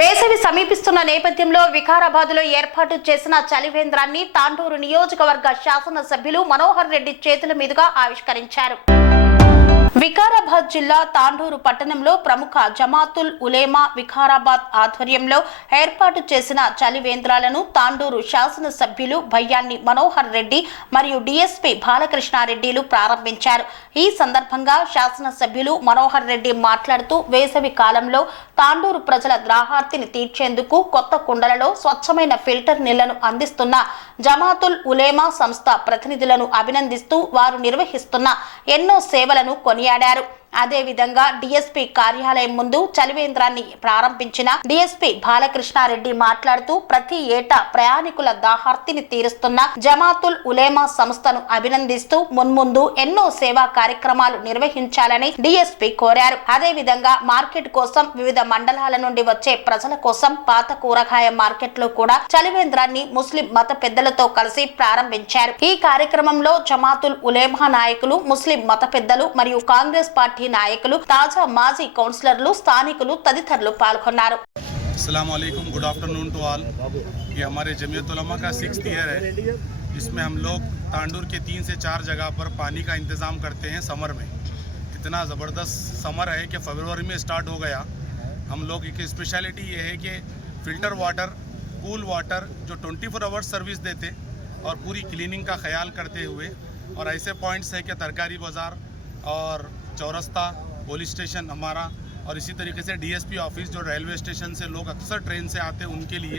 వేసవి సమీపిస్తున్న నేపథ్యంలో వికారాబాద్లో ఏర్పాటు చేసిన చలివేంద్రాన్ని తాండూరు నియోజకవర్గ శాసనసభ్యులు మనోహర్ రెడ్డి చేతుల మీదుగా ఆవిష్కరించారు. వికారాబాద్ జిల్లా తాండూరు పట్టణంలో ప్రముఖ జమాతుల్ ఉలేమా వికారాబాద్ ఆధ్వర్యంలో ఏర్పాటు చేసిన చలివేంద్రాలను తాండూరు శాసనసభ్యులు భయ్యాన్ని మనోహర్ రెడ్డి మరియు డిఎస్పీ బాలకృష్ణారెడ్డిలు ప్రారంభించారు. ఈ సందర్భంగా శాసనసభ్యులు మనోహర్ రెడ్డి మాట్లాడుతూ వేసవి కాలంలో తాండూరు ప్రజల దాహార్తిని తీర్చేందుకు కొత్త కుండలలో స్వచ్ఛమైన ఫిల్టర్ నీళ్లను అందిస్తున్న జమాతుల్ ఉలేమా సంస్థ ప్రతినిధులను అభినందిస్తూ వారు నిర్వహిస్తున్న ఎన్నో సేవలను కొనియాడారు. అదేవిధంగా డిఎస్పీ కార్యాలయం ముందు చలివేంద్రాన్ని ప్రారంభించిన డిఎస్పీ బాలకృష్ణారెడ్డి మాట్లాడుతూ ప్రతి ఏటా ప్రయాణికుల దాహార్తిని తీరుస్తున్న జమాతుల్ ఉలేమా సంస్థను అభినందిస్తూ మున్ముందు ఎన్నో సేవా కార్యక్రమాలు నిర్వహించాలని డిఎస్పీ కోరారు. అదేవిధంగా మార్కెట్ కోసం వివిధ మండలాల నుండి వచ్చే ప్రజల కోసం పాత కూరగాయ మార్కెట్ లో కూడా చలివేంద్రాన్ని ముస్లిం మత పెద్దలతో కలిసి ప్రారంభించారు. ఈ కార్యక్రమంలో జమాతుల్ ఉలేమా నాయకులు, ముస్లిం మత పెద్దలు మరియు కాంగ్రెస్ పార్టీ నాయకులు, తాజా మాజీ కౌన్సిలర్లు, స్థానికులు తదితరులు పాల్గొన్నారు. अस्सलाम वालेकुम, गुड आफ्टरनून टू ऑल। ये हमारे जमीयत उलमा का 6th ईयर है, जिसमें हम लोग तांडूर के 3 से 4 जगह पर पानी का इंतज़ाम करते हैं समर में। इतना ज़बरदस्त समर है कि फरवरी में स्टार्ट हो गया। हम लोग की स्पेशलिटी ये है कि फ़िल्टर वाटर, कूल वाटर जो 24 आवर्स सर्विस देते और पूरी क्लीनिंग का ख्याल करते हुए, और ऐसे पॉइंट्स है कि तरकारी बाज़ार और चौरस्ता, पुलिस स्टेशन हमारा, और इसी तरीके से डीएसपी ऑफिस जो रेलवे स्टेशन से लोग अक्सर ट्रेन से आते हैं उनके लिए,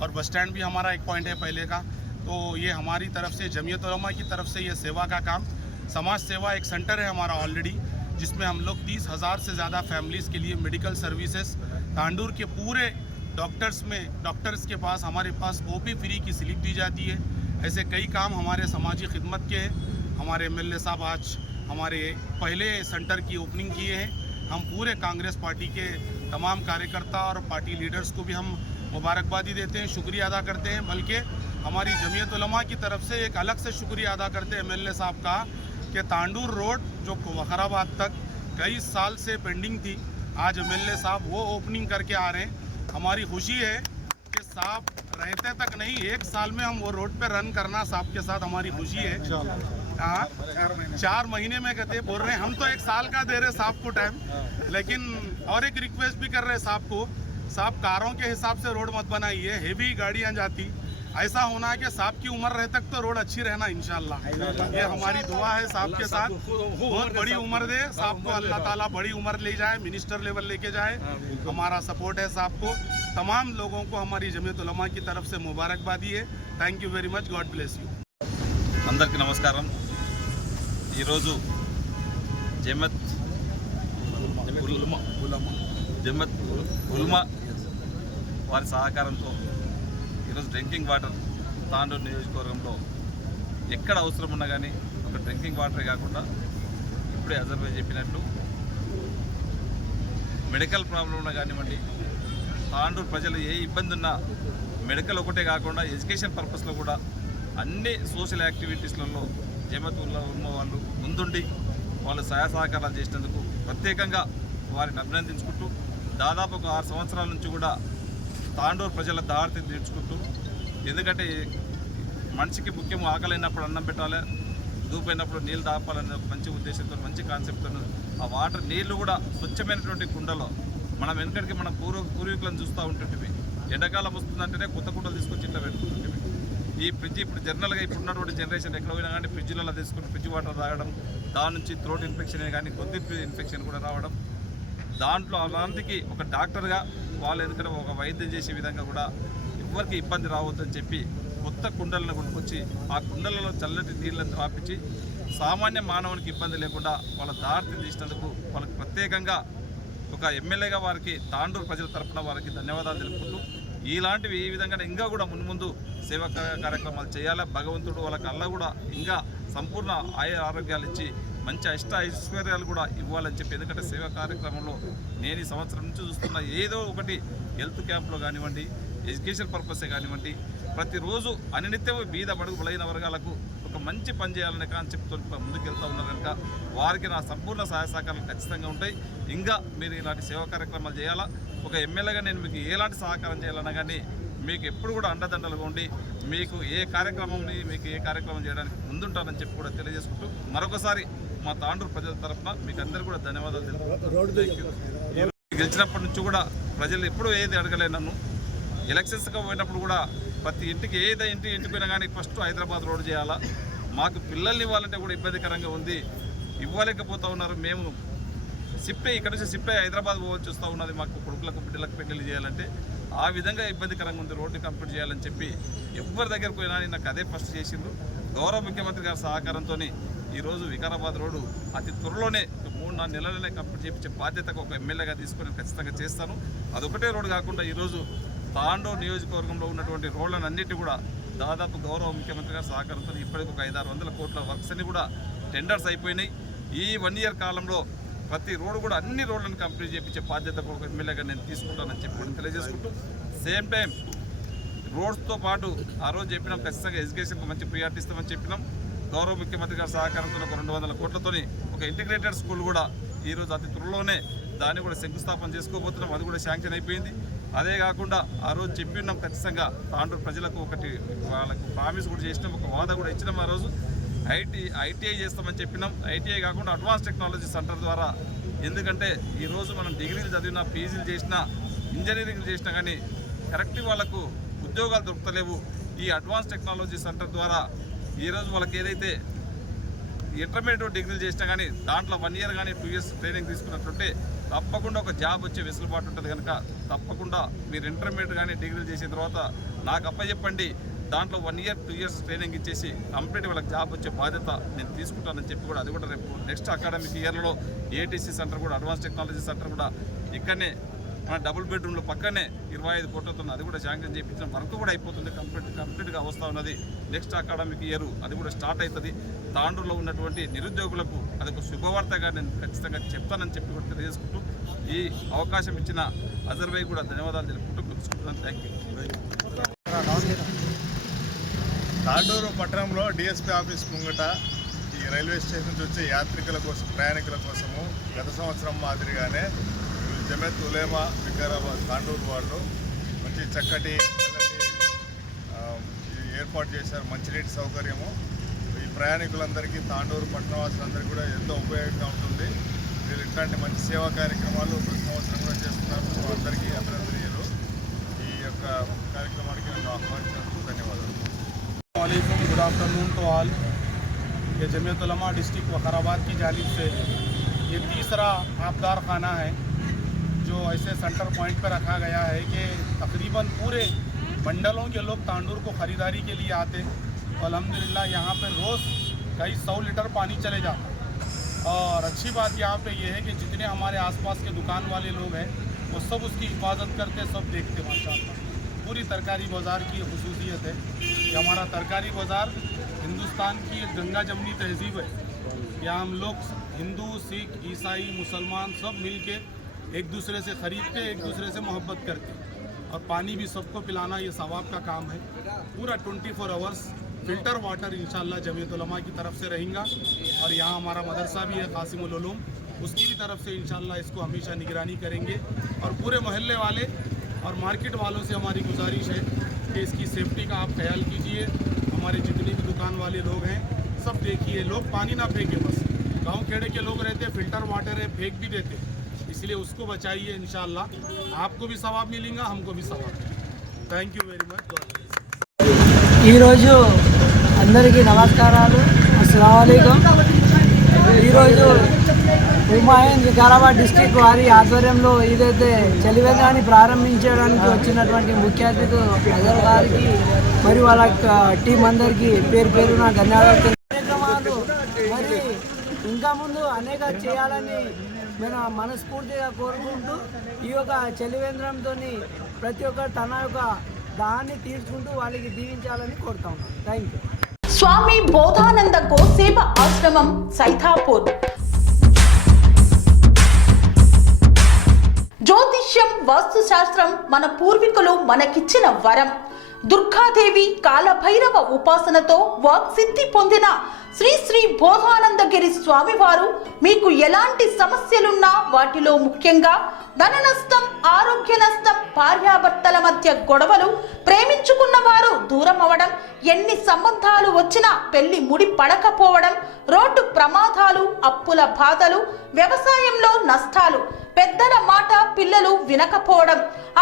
और बस स्टैंड भी हमारा एक पॉइंट है पहले का। तो ये हमारी तरफ से जमीयत उलमा की तरफ से ये सेवा का काम, समाज सेवा एक सेंटर है हमारा ऑलरेडी, जिसमें हम लोग 30,000 से ज़्यादा फैमिलीज़ के लिए मेडिकल सर्विसेज, तांडूर के पूरे डॉक्टर्स के पास हमारे पास ओपी फ्री की स्लिप दी जाती है। ऐसे कई काम हमारे समाजी खिदमत के हैं। हमारे एमएलए साहब आज हमारे पहले सेंटर की ओपनिंग किए हैं। हम पूरे कांग्रेस पार्टी के तमाम कार्यकर्ता और पार्टी लीडर्स को भी हम मुबारकबादी देते हैं, शुक्रिया अदा करते हैं। बल्कि हमारी जमीयत उलमा की तरफ से एक अलग से शुक्रिया अदा करते हैं एमएलए साहब का कि तांडूर रोड जो विकाराबाद तक कई साल से पेंडिंग थी, आज एमएलए साहब वो ओपनिंग करके आ रहे हैं। हमारी खुशी है कि साहब रहते तक नहीं, 1 साल में हम वो रोड पे रन करना साहब के साथ हमारी खुशी है। 4 महीने में कहते बोल रहे हैं, हम तो 1 साल का दे रहे साहब को टाइम, लेकिन और एक रिक्वेस्ट भी कर रहे हैं साहब को, साहब कारों के हिसाब से रोड मत बनाइए, हेवी गाड़ियां जाती, ऐसा होना है कि साहब की उम्र रहे तक तो रोड अच्छी रहना इंशाल्लाह। ये हमारी दुआ है साहब के साथ, बहुत बड़ी उम्र दे साहब को, अल्लाह ताला बड़ी उम्र ले जाए, मिनिस्टर लेवल लेके जाए। हमारा सपोर्ट है साहब को। तमाम लोगों को हमारी जमीयत उलमा की तरफ से मुबारकबादी है। Thank you very much, God bless you. అందరికీ నమస్కారం। ఈరోజు జమత్ ఉల్మా వారి సహకారంతో ఈరోజు డ్రింకింగ్ వాటర్ తాండూరు నియోజకవర్గంలో ఎక్కడ అవసరం ఉన్నా కానీ ఒక డ్రింకింగ్ వాటరే కాకుండా ఇప్పుడే అజర్వే చెప్పినట్లు మెడికల్ ప్రాబ్లం ఉన్నా కానివ్వండి, తాండూరు ప్రజలు ఏ ఇబ్బంది ఉన్నా మెడికల్ ఒకటే కాకుండా ఎడ్యుకేషన్ పర్పస్లో కూడా అన్ని సోషల్ యాక్టివిటీస్లలో జమత్ ఉల్మా వాళ్ళు ముందుండి వాళ్ళు సహాయ సహకారాలు చేసినందుకు ప్రత్యేకంగా వారిని అభినందించుకుంటూ, దాదాపు ఒక 6 సంవత్సరాల నుంచి కూడా తాండూరు ప్రజల దారిని తీర్చుకుంటూ, ఎందుకంటే మనిషికి ముఖ్యం ఆకలినప్పుడు అన్నం పెట్టాలి, దూపైనప్పుడు నీళ్ళు దాపాలనే ఒక మంచి ఉద్దేశంతో, మంచి కాన్సెప్ట్తో ఆ వాటర్ నీళ్లు కూడా స్వచ్ఛమైనటువంటి కుండలో మనం వెనకడికి మన పూర్వీకులను చూస్తూ ఉంటుంటివి. ఎండాకాలం వస్తుందంటేనే కొత్త కుండలు తీసుకొచ్చి ఇట్లా పెట్టుకుంటుంటివి. ఈ ఫ్రిడ్జ్ ఇప్పుడు జనరల్గా ఇప్పుడున్నటువంటి జనరేషన్ ఎక్కడ పోయినా కానీ ఫ్రిడ్జ్లలో తీసుకుని ఫ్రిడ్జ్ వాటర్ తాగడం, దాని నుంచి థ్రోట్ ఇన్ఫెక్షన్ కానీ గొంతు ఇన్ఫెక్షన్ కూడా రావడం, దాంట్లో అలాంటికి ఒక డాక్టర్గా వాళ్ళు ఎందుకంటే ఒక వైద్యం చేసే విధంగా కూడా ఎవరికి ఇబ్బంది రావద్దని చెప్పి కొత్త కుండలను కొనుక్కొచ్చి ఆ కుండలలో చల్లటి నీళ్ళని రాపించి సామాన్య మానవునికి ఇబ్బంది లేకుండా వాళ్ళ దారిని తీసినందుకు వాళ్ళకి ప్రత్యేకంగా ఒక ఎమ్మెల్యేగా వారికి తాండూరు ప్రజల తరఫున వారికి ధన్యవాదాలు తెలుపుకుంటూ, ఇలాంటివి ఈ విధంగా ఇంకా కూడా ముందు సేవా కార్యక్రమాలు చేయాలి. భగవంతుడు వాళ్ళకి అల్లా కూడా ఇంకా సంపూర్ణ ఆరోగ్యాలు ఇచ్చి మంచి ఐశ్వర్యాలు కూడా ఇవ్వాలని చెప్పి, ఎందుకంటే సేవా కార్యక్రమంలో నేను ఈ సంవత్సరం నుంచి చూస్తున్న ఏదో ఒకటి హెల్త్ క్యాంప్లో కానివ్వండి, ఎడ్యుకేషన్ పర్పసే కానివ్వండి, ప్రతిరోజు అనినిత్యం బీద బడుగు బలైన వర్గాలకు ఒక మంచి పని చేయాలనే కాన్సెప్ట్తో ముందుకు వెళ్తూ ఉన్నారు కనుక వారికి నా సంపూర్ణ సహాయ సహకారాలు ఖచ్చితంగా ఉంటాయి. ఇంకా మీరు ఇలాంటి సేవా కార్యక్రమాలు చేయాలా, ఒక ఎమ్మెల్యేగా నేను మీకు ఎలాంటి సహకారం చేయాలన్నా కానీ మీకు ఎప్పుడు కూడా అండదండలుగా ఉండి మీకు ఏ కార్యక్రమం చేయడానికి ముందుంటానని చెప్పి కూడా తెలియజేసుకుంటూ మరొకసారి మా తాండూరు ప్రజల తరఫున మీకు అందరూ కూడా ధన్యవాదాలు తెలుపుతున్నాను. గెలిచినప్పటి నుంచి కూడా ప్రజలు ఎప్పుడూ ఏది అడగలే నన్ను. ఎలక్షన్స్గా పోయినప్పుడు కూడా ప్రతి ఇంటికి ఇంటికి పోయినా కానీ ఫస్ట్ హైదరాబాద్ రోడ్ చేయాలా, మాకు పిల్లల్ని ఇవ్వాలంటే కూడా ఇబ్బందికరంగా ఉంది, ఇవ్వలేకపోతూ ఉన్నారు. మేము ఇక్కడ నుంచి షిఫ్ట్ అయ్యి హైదరాబాద్ పోవాల్సి వస్తూ ఉన్నది, మాకు కొడుకులకు బిడ్డలకు పెళ్లి చేయాలంటే ఆ విధంగా ఇబ్బందికరంగా ఉంది, రోడ్డు కంప్లీట్ చేయాలని చెప్పి ఎవరి దగ్గరకు పోయినా నాకు అదే ఫస్ట్ చేసిండ్రు. గౌరవ ముఖ్యమంత్రి గారి సహకారంతో ఈరోజు వికారాబాద్ రోడ్డు అతి త్వరలోనే 3-4 నెలలనే కంప్లీట్ చేయించే బాధ్యతకు ఒక ఎమ్మెల్యేగా తీసుకొని ఖచ్చితంగా చేస్తాను. అదొకటే రోడ్డు కాకుండా ఈరోజు తాండూరు నియోజకవర్గంలో ఉన్నటువంటి రోడ్లను అన్నిటి కూడా దాదాపు గౌరవ ముఖ్యమంత్రి గారి సహకారంతో ఇప్పటికి ఒక 500-600 కోట్ల వర్క్స్ అన్ని కూడా టెండర్స్ అయిపోయినాయి. ఈ 1 ఇయర్ కాలంలో ప్రతి రోడ్డు కూడా అన్ని రోడ్లను కంప్లీట్ చేయించే బాధ్యత ఒక ఎమ్మెల్యేగా నేను తీసుకుంటానని చెప్పి తెలియజేసుకుంటూ సేమ్ టైం రోడ్స్తో పాటు ఆ రోజు చెప్పినాం ఖచ్చితంగా ఎడ్యుకేషన్కి మంచి ప్రియారిటీ ఇస్తామని చెప్పినాం. గౌరవ ముఖ్యమంత్రి గారి సహకారంతో ఒక 200 కోట్లతో ఒక ఇంటిగ్రేటెడ్ స్కూల్ కూడా ఈరోజు అతి త్వరలోనే దాన్ని కూడా శంకుస్థాపన చేసుకోబోతున్నాం. అది కూడా శాంక్షన్ అయిపోయింది. అదే కాకుండా ఆ రోజు చెప్పి ఉన్నాం ఖచ్చితంగా తాండూరు ప్రజలకు వాళ్ళకు ప్రామిస్ కూడా చేసినాం, ఒక వాదా కూడా ఇచ్చినాం. ఆ రోజు ఐటీఐ చేస్తామని చెప్పినాం. ఐటీఐ కాకుండా అడ్వాన్స్ టెక్నాలజీ సెంటర్ ద్వారా, ఎందుకంటే ఈరోజు మనం డిగ్రీలు చదివినా, పీజీలు చేసినా, ఇంజనీరింగ్ చేసినా కానీ కరెక్ట్ వాళ్ళకు ఉద్యోగాలు దొరుకుతలేవు. ఈ అడ్వాన్స్ టెక్నాలజీ సెంటర్ ద్వారా ఈరోజు వాళ్ళకి ఏదైతే ఇంటర్మీడియట్ డిగ్రీలు చేసినా కానీ దాంట్లో 1 ఇయర్ కానీ 2 ఇయర్స్ ట్రైనింగ్ తీసుకున్నట్టుంటే తప్పకుండా ఒక జాబ్ వచ్చే వెసులుబాటు ఉంటుంది. కనుక తప్పకుండా మీరు ఇంటర్మీడియట్ కానీ డిగ్రీలు చేసిన తర్వాత నాకు అప్పచెప్పండి, దాంట్లో 1 ఇయర్ 2 ఇయర్స్ ట్రైనింగ్ ఇచ్చేసి కంప్లీట్ వాళ్ళకి జాబ్ వచ్చే బాధ్యత నేను తీసుకుంటానని చెప్పి కూడా అది కూడా రేపు నెక్స్ట్ అకాడమిక్ ఇయర్లో ఏటీసీ సెంటర్ కూడా అడ్వాన్స్ టెక్నాలజీ సెంటర్ కూడా ఇక్కడనే మన డబుల్ బెడ్రూమ్లో పక్కనే 25 కోట్లతో అది కూడా శాంక్షన్ చేయించిన వర్క్ కూడా అయిపోతుంది, కంప్లీట్గా వస్తూ ఉన్నది. నెక్స్ట్ అకాడమిక్ ఇయర్ అది కూడా స్టార్ట్ అవుతుంది. తాండూరులో ఉన్నటువంటి నిరుద్యోగులకు అదొక శుభవార్తగా నేను ఖచ్చితంగా చెప్తానని చెప్పి కూడా తెలియజేసుకుంటూ ఈ అవకాశం ఇచ్చిన అజర్ భాయ్ కూడా ధన్యవాదాలు తెలుపుకుంటూ ముగిస్తున్నాను. Thank you. తాండూరు పట్టణంలో డిఎస్పీ ఆఫీస్ ముంగట ఈ రైల్వే స్టేషన్ నుంచి వచ్చే యాత్రికుల కోసం, ప్రయాణికుల కోసము గత సంవత్సరం మాదిరిగానే జమియత్ ఉలేమా వికారాబాద్ తాండూరు వాళ్ళు మంచి చక్కటి ఏర్పాటు చేశారు. మంచినీటి సౌకర్యము ఈ ప్రయాణికులందరికీ, తాండూరు పట్టణవాసులందరికీ కూడా ఎంతో ఉపయోగంగా ఉంటుంది. వీళ్ళు ఇట్లాంటి మంచి సేవా కార్యక్రమాలు ప్రతి సంవత్సరం కూడా చేస్తున్నారు. అందరికీ అభినందనీయులు. ఈ యొక్క కార్యక్రమానికి నన్ను ఆహ్వానించినందుకు ధన్యవాదాలు. वालेकुम, गुड आफ्टरनून टू ऑल। ये जमियत उलमा डिस्ट्रिक्ट वकाराबाद की जानिब से ये तीसरा आबदार खाना है जो ऐसे सेंटर पॉइंट पर रखा गया है कि तकरीबन पूरे मंडलों के लोग तांडूर को ख़रीदारी के लिए आते हैं। अल्हम्दुलिल्लाह यहाँ पर रोज़ कई 100 लीटर पानी चले जाता है। और अच्छी बात यहाँ पे ये है कि जितने हमारे आसपास के दुकान वाले लोग हैं वो सब उसकी हिफाजत करते, सब देखते माशाअल्लाह। पूरी तरकारी बाज़ार की खुसूसियत है कि हमारा तरकारी बाज़ार हिंदुस्तान की एक गंगा जमनी तहजीब है। यहाँ हम लोग हिंदू, सिख, ईसाई, मुसलमान सब मिल के एक दूसरे से ख़रीदते, एक दूसरे से मोहब्बत करते और पानी भी सबको पिलाना ये सवाब का काम है। पूरा 24 आवर्स फ़िल्टर वाटर इंशाअल्लाह जमियत उलमा की तरफ से रहेगा। और यहाँ हमारा मदरसा भी है कासिमुल उलूम, उसकी भी तरफ से इंशाअल्लाह इसको हमेशा निगरानी करेंगे। और पूरे मोहल्ले वाले और मार्केट वालों से हमारी गुजारिश है कि इसकी सेफ्टी का आप ख्याल कीजिए। हमारे जितने भी दुकान वाले लोग हैं सब देखिए, लोग पानी ना फेंके, बस गांव खेड़े के लोग रहते फ़िल्टर वाटर है फेंक भी देते, इसलिए उसको बचाइए। इंशाअल्लाह आपको भी सवाब मिलेगा, हमको भी सवाब मिलेगा। Thank you very much. ఈరోజు అందరికీ నమస్కారాలు, అస్సలాము అలైకుం। ఈరోజు ఉమాయన్ వికారాబాద్ డిస్ట్రిక్ట్ వారి ఆధ్వర్యంలో ఏదైతే చలివేంద్రాన్ని ప్రారంభించడానికి వచ్చినటువంటి ముఖ్య అతిథులు అజర్ గారికి మరియు వాళ్ళ టీం అందరికీ పేరు పేరున ధన్యవాదాలు. కార్యక్రమాలు మరి ఇంకా ముందు అనేక చేయాలని మేము మనస్ఫూర్తిగా కోరుకుంటూ ఈ యొక్క చలివేంద్రంతో ప్రతి ఒక్కరు తన యొక్క దాన్ని తీర్చుకుంటూ వాళ్ళకి దీవించాలని కోరుతా ఉన్నాం. Thank you. స్వామి బోధానంద గోసేవ ఆశ్రమం సైథాపూర్. జ్యోతిష్యం, వాస్తు శాస్త్రం మన పూర్వీకులు మనకిచ్చిన వరం. దుర్గాదేవి కాలభైరవ ఉపాసనతో వాక్సిద్ధి పొందిన శ్రీ శ్రీ బోధానందగిరి స్వామివారు మీకు ఎలాంటి సమస్యలున్నా, వాటిలో ముఖ్యంగా ధన నష్టం, ఆరోగ్య నష్టం, భార్యాభర్తల మధ్య గొడవలు, ప్రేమించుకున్న వారు దూరం అవడం, ఎన్ని సంబంధాలు వచ్చినా పెళ్లి ముడి పడకపోవడం, రోడ్డు ప్రమాదాలు, అప్పుల బాధలు, వ్యవసాయంలో నష్టాలు, పెద్దల మాట పిల్లలు వినకపోవడం,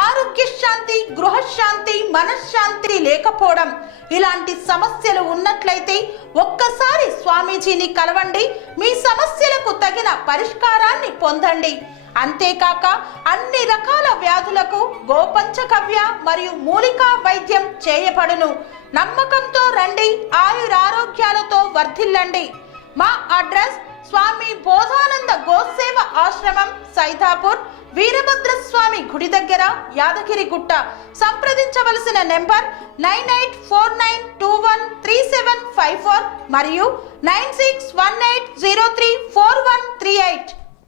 ఆరోగ్య శాంతి, గృహశాంతి, మనశ్శాంతి లేకపోవడం, ఇలాంటి సమస్యలు ఉన్నట్లయితే ఒక్కసారి స్వామీజీని కలవండి. మీ సమస్యలకు తగిన పరిష్కారాన్ని పొందండి. అంతేకాక అన్ని రకాల వ్యాధులకు గోపంచగవ్య మరియు మూలికా వైద్యం చేయబడును. నమ్మకంతో రండి, ఆయురారోగ్యాలతో వర్ధిల్లండి. మా అడ్రస్ స్వామి బోధానంద గోసేవ ఆశ్రమం, సైదాపూర్, వీరభద్రస్వామి గుడి దగ్గర, యాదగిరిగుట్ట. సంప్రదించవలసిన నెంబర్ 9849213754 మరియు 9618034138.